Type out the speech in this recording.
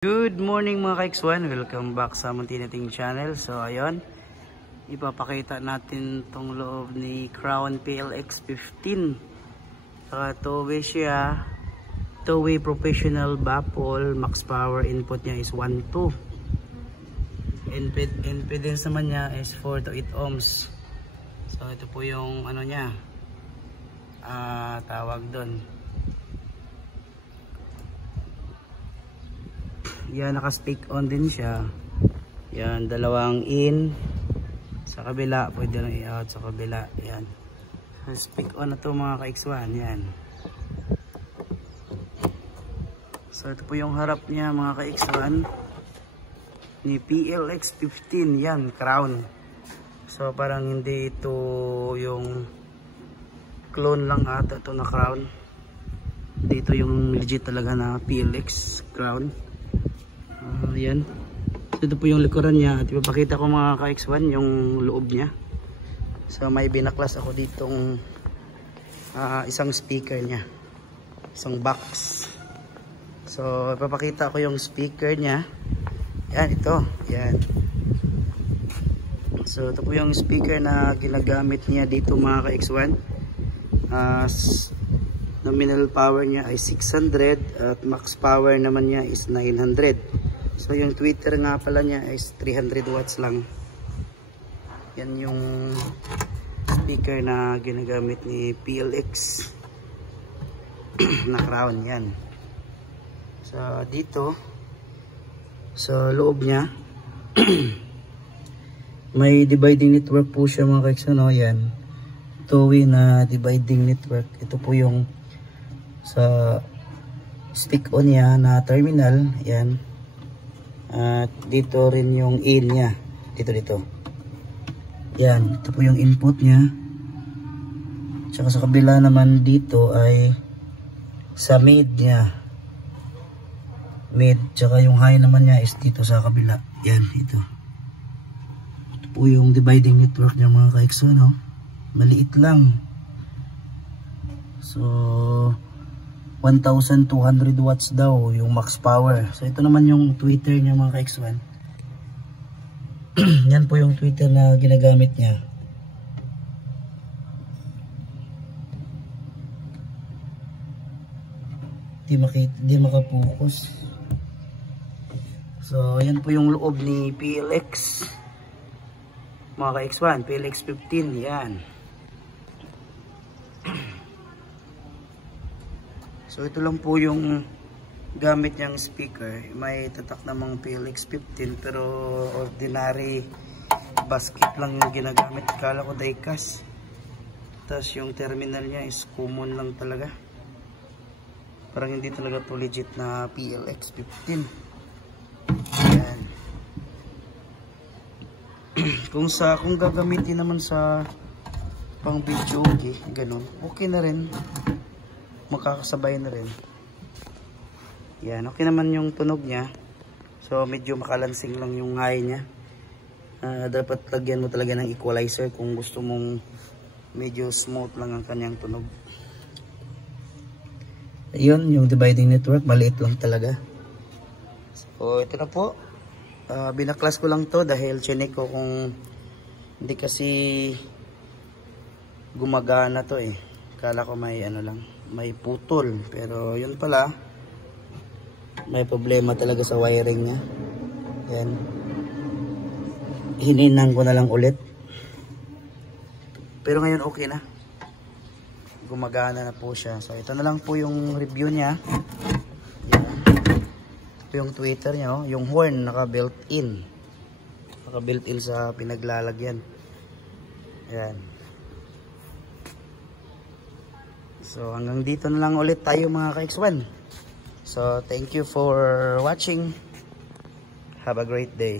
Good morning mga ka-X1, welcome back sa munti nating channel. So ayun, ipapakita natin tong loob ni Crown PLX 15. Two-way siya, two-way professional baffle, max power input niya is 1.2. Impedance naman niya is 4 to 8 ohms. So ito po yung ano niya, tawag doon. Yan, naka-speak on din siya. Yan, dalawang in sa kabila, pwede lang i-out sa kabila. Yan, speak on na to mga ka-X1. Yan, so ito po yung harap niya mga ka-X1 ni PLX 15. Yan, Crown. So parang hindi ito yung clone lang ata ito na Crown. Dito yung legit talaga na PLX Crown. Ayan, so ito po yung likuran niya at ipapakita ko mga ka-X1 yung loob niya. So may binaklas ako ditong isang speaker niya, isang box. So ipapakita ko yung speaker niya. Yan, ito, yan. So ito po yung speaker na ginagamit niya dito mga ka-X1. Nominal power niya ay 600 at max power naman niya is 900. So yung tweeter nga pala niya is 300 watts lang. Yan yung speaker na ginagamit ni PLX na Crown. Yan. So dito sa loob niya may dividing network po siya mga ka-X1, no? Yan, two-way na dividing network. Ito po yung sa stick on niya na terminal. Yan. At dito rin yung in niya. Dito. Yan. Ito po yung input niya. Tsaka sa kabila naman dito ay sa mid niya. Mid. Tsaka yung high naman niya is dito sa kabila. Yan. Ito po yung dividing network niya mga ka-X1, no? Maliit lang. So 1,200 watts daw yung max power. So ito naman yung tweeter niya mga ka-X1. Yan po yung tweeter na ginagamit niya. Di makapokus. So yan po yung loob ni PLX mga ka-X1, PLX 15. Yan. So ito lang po yung gamit niyang speaker. May tatak namang PLX 15 pero ordinary basket lang yung ginagamit. Kala ko diecast. Tapos yung terminal niya is common lang talaga. Parang hindi talaga to legit na PLX 15. Ayan. Kung gagamitin naman sa pang video, okay, ganun, okay na rin. Makakasabay na rin. Yan, okay naman yung tunog niya. So medyo makalansing lang yung high niya. Dapat lagyan mo talaga ng equalizer kung gusto mong medyo smooth lang ang kanyang tunog. Ayun, yung dividing network maliit lang talaga. So ito na po. Binaklas ko lang to dahil chinek ko kung hindi kasi gumagana to eh. Kala ko may ano lang, may putol, pero yun pala may problema talaga sa wiring niya. Yan, hininang ko na lang ulit, pero ngayon okay na, gumagana na po siya. So ito na lang po yung review niya. Yan. Ito yung tweeter niya, oh. Yung horn naka built in sa pinaglalagyan. Yan. So hanggang dito na lang ulit tayo mga ka-X1. So thank you for watching. Have a great day.